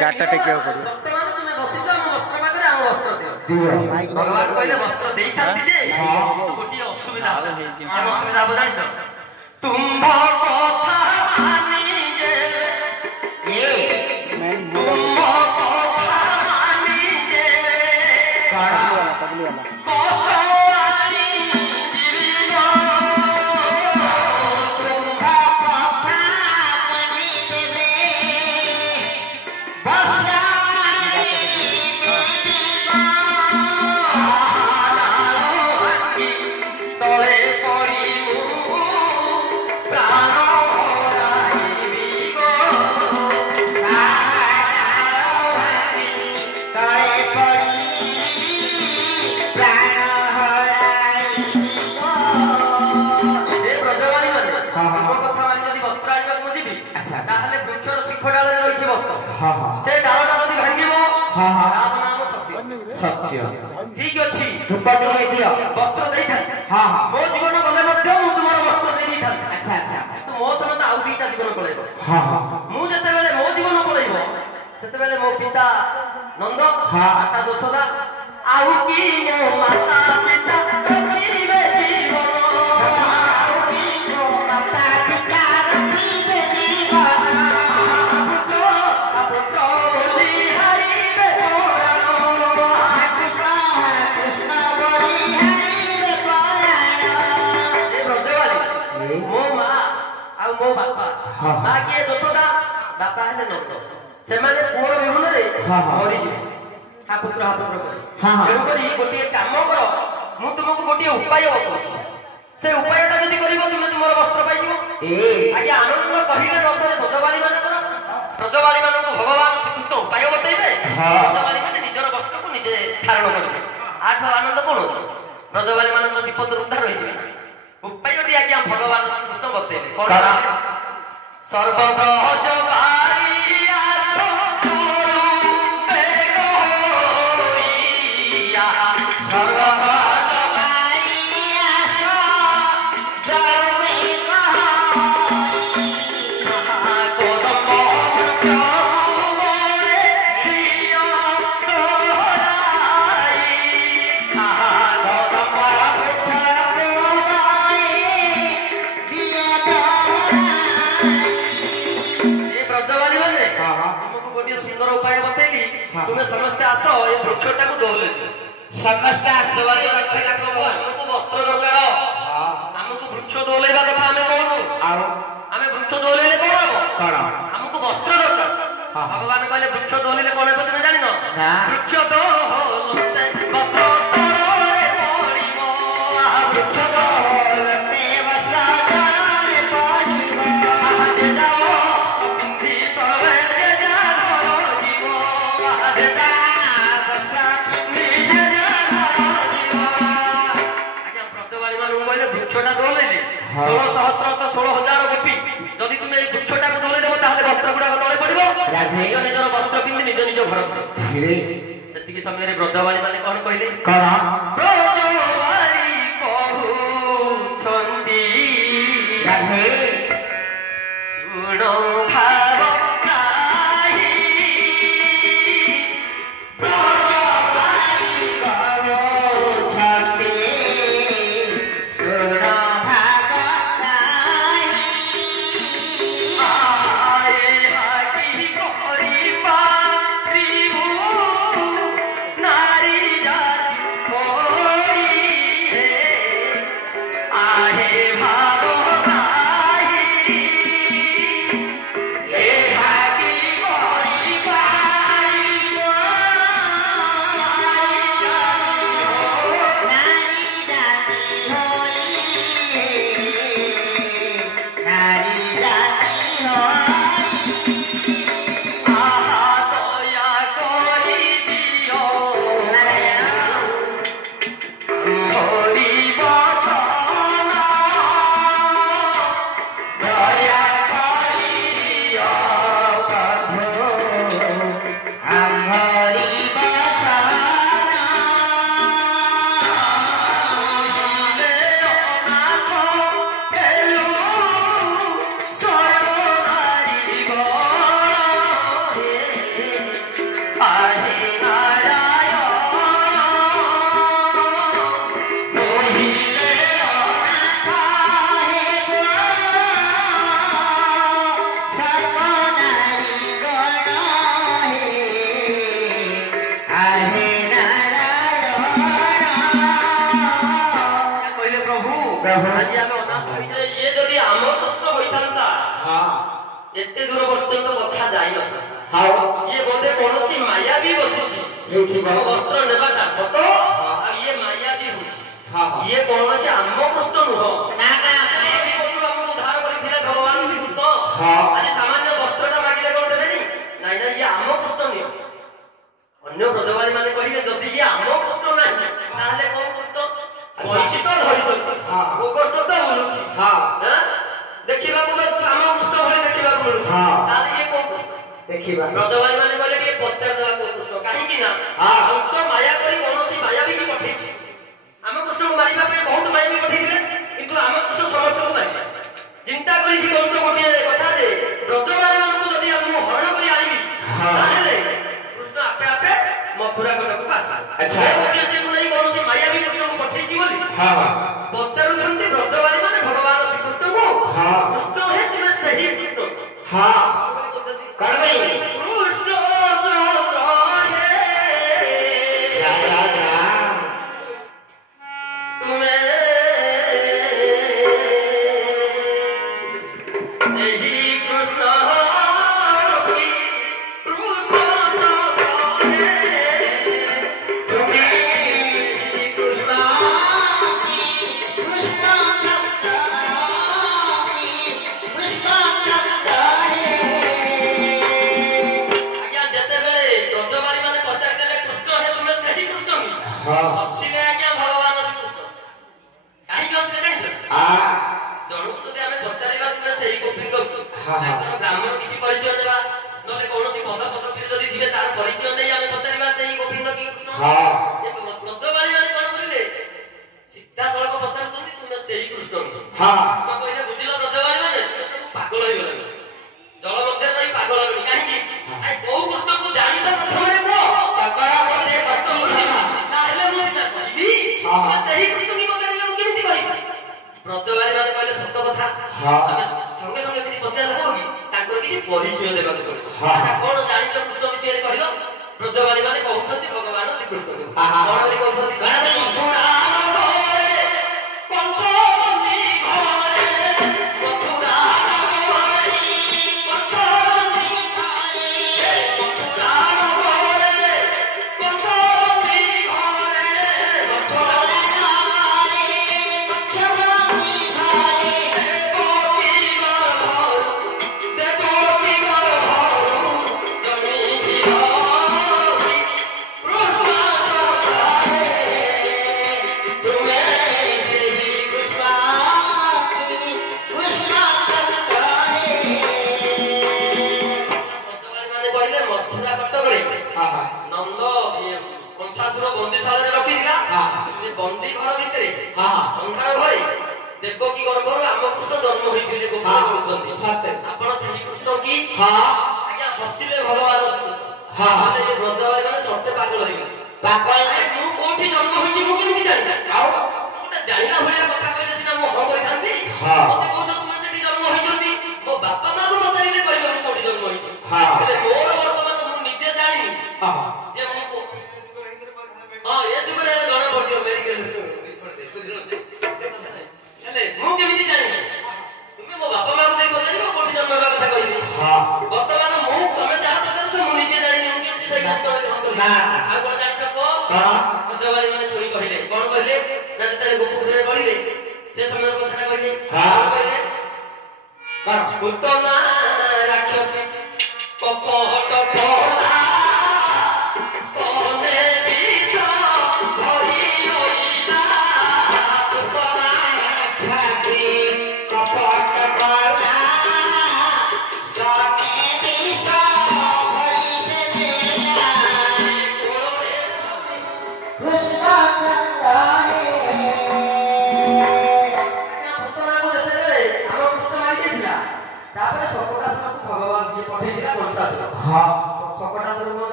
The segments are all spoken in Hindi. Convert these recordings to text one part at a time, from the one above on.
गाटा टेकिया पड़ो वर्तमान तुम बसिछ हम वस्त्र पाखरे हम वस्त्र दियो भगवान कहले वस्त्र देई थांती जे तो गोटी असुविधा हम असुविधा हो जानिछ तुम कथा मानी जे तुम कथा मानी जे काड़ा तबली वाला से डालटा नदी भांगिबो राम नाम सत्य सत्य ठीक अछि धूपटी दे दियो वस्त्र देई था मो जीवन गले मध्य मु तुमर वस्त्र देई था अच्छा अच्छा तू मो समेत आउ दीटा जीवन पळेबो मु जते बेले मो जीवन पळेबो सेते बेले मो पिता नंद माता दोसदा आउ की मो माता पिता रखिबे जीवन आउ की मो माता पिता रखिबे जीवन मो बापा बाकी दोषदा बापा हेले नंद से माने पुर विहुन रे मरि जिवे हा पुत्र करे तेनु करी गोटे काम कर मु तुमको गोटे उपाय बतौछि से उपायटा जदी करिवो तुमे तुमर वस्त्र पाइ जिवो आगे आनंद कहिले रसरे ब्रजवाली मानको भगवान श्रीकृष्ण उपाय बतैबे ब्रजवाली माने निजर वस्त्र को निजे धारण करिवे आठ आनंद कोन अछि ब्रजवाली मानकर विपद उद्धार होई जिवे उपायटी आज्ञा भगवान श्रीकृष्ण बतैले कोन सर्वब्रजवाली तुम्हें समस्त आस ये वृक्षटा को दोहले समस्त आसवाली वृक्षटा को हमको वस्त्र दरकार हमको वृक्ष दोहलेबा कथा हमें कहनु हमें वृक्ष दोहलेले कोन हो हमको वस्त्र दरकार भगवान कहले वृक्ष दोहलेले कोन हेबो तुमे जानि न वृक्ष दोहलते वस्त्र तोरे पड़िबो वृक्ष दोहलते वस्त्र तोरे पड़िबो जे जाओ पिंधी सर्वे जे जाओ जीवो वृक्षटा दोहलेली 16,000 तो 16,000 गोपी जदि तुम ए वृक्षटा को दोहले देबो ताहले वस्त्र गुडा तळे पडिबो निज निजर वस्त्र पिंधि निज निज घर सेतिकी समय रे ब्रजवाली माने कोन कहले ब्रजवाली कहू छंदी सुनो भाव काई ब्रजवाली कहू छंदी सुनो भाव काई आए हाकी कोरी पारिबू नारी जाति ओ ଆଜି ଆମେ ଅନାଥ ହେଇଥିଲେ ଇଏ ଯଦି ଆମ କୃଷ୍ଣ ହୋଇଥାନ୍ତା ଏତେ ଦୂର ପର୍ଯ୍ୟନ୍ତ କଥା ଯାଇନଥାନ୍ତା। ଇଏ ବୋଧେ କୌଣସି ମାୟା ବି ବସିଛି ବସ୍ତ୍ର ନେବାଟା ସତ ଆଉ ଇଏ ମାୟା ବି ହଉଛି ଇଏ କୌଣସି ଆମ କୃଷ୍ଣ ନୁହଁ। ଆମକୁ ଉଦ୍ଧାର କରିଥିଲେ ଭଗବାନ ଶ୍ରୀକୃଷ୍ଣ ଆଜି ସାମାନ୍ୟ ବସ୍ତ୍ରଟା ମାଗିଲେ କଣ ଦେବେନି? ନାଇଁ ନାଇଁ ଇଏ ଆମ କୃଷ୍ଣ ନୁହଁ। ଅନ୍ୟ ବ୍ରଜବାଳୀ ମାନେ କହିଲେ ଯଦି ଇଏ ଆମ କୃଷ୍ଣ ନାହିଁ ତାହେଲେ କୋଉ କୃଷ୍ଣ? ବଂଶୀ ତ ଧରିଛନ୍ତି କୃଷ୍ଣ ତ ବୁଲୁଛି ଦେଖିବାକୁ ତ ଆମ କୃଷ୍ଣ ଭଳି ଦେଖିବାକୁ ମିଳୁଛି ତାହେଲେ ଇଏ କୋଉ କୃଷ୍ଣ? ଦେଖିବା ବ୍ରଜବାଳୀ ମାନେ କହିଲେ ଟିକେ ପଚାରିଦେବା କୋଉ କୃଷ୍ଣ କାହିଁକି ନା କଂସ ମାୟା କରି କୌଣସି ମାୟାବୀ କି ପଠେଇଛି। ଆମ କୃଷ୍ଣକୁ ମାରିବା ପାଇଁ ବହୁତ ମାୟାବୀ ପଠେଇଥିଲେ କିନ୍ତୁ ଆମ କୃଷ୍ଣ ସମସ୍ତଙ୍କୁ ମାରିବେ। ଚିନ୍ତା କରିଛି କଂସ ଗୋଟିଏ କଥା ଯେ ବ୍ରଜବାଳୀ ମାନଙ୍କୁ ଯଦି ମୁଁ ହରଣ କରି ଆଣିବି ତାହେଲେ କୃଷ୍ଣ ଆପେ ଆପେ ମଥୁରା କଟକକୁ ଆସିବେ। ସେକୁ ନେଇ କୌଣସି ମାୟାବୀ କୃଷ୍ଣକୁ ପଠେଇଛି ବୋଲି ପଚାରୁଛନ୍ତି ବ୍ରଜବାଳୀ ମାନେ ଭଗବାନ ଶ୍ରୀକୃଷ୍ଣଙ୍କୁ କୃଷ୍ଣ ହେ ତୁମେ ସେହି କୃଷ୍ଣ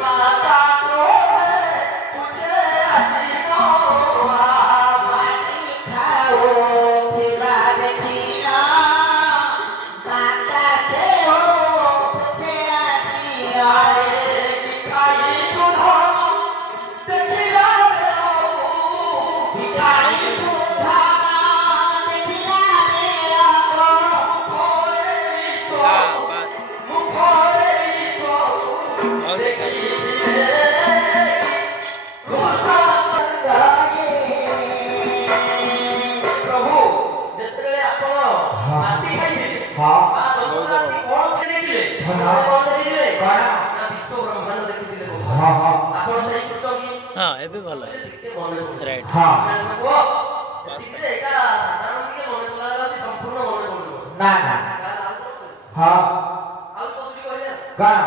माता को पूछे हसीनो ମା ଯଶୋଦା ଆସି କଣ ଦେଖିଲେ କଣ ଦେଖିଲେ ନା ବିଶ୍ୱ ବ୍ରହ୍ମାଣ୍ଡ ଦେଖିଥିଲେ ଆପଣ ସେଇ କୃଷ୍ଣ କି ହଁ ଏବେ ଭଲ ଟିକେ ମନେ ପଡୁଛି ରାଇଟ୍ ଏଇଟା ସାଧାରଣ ଟିକେ ମନେ ପଡିଲା ଲାଗୁଛି ସମ୍ପୂର୍ଣ୍ଣ ମନେ ପଡୁନି ନା ନା ଆଉ ହଁ ଆଉ କହୁଛି କହିଲେ କଣ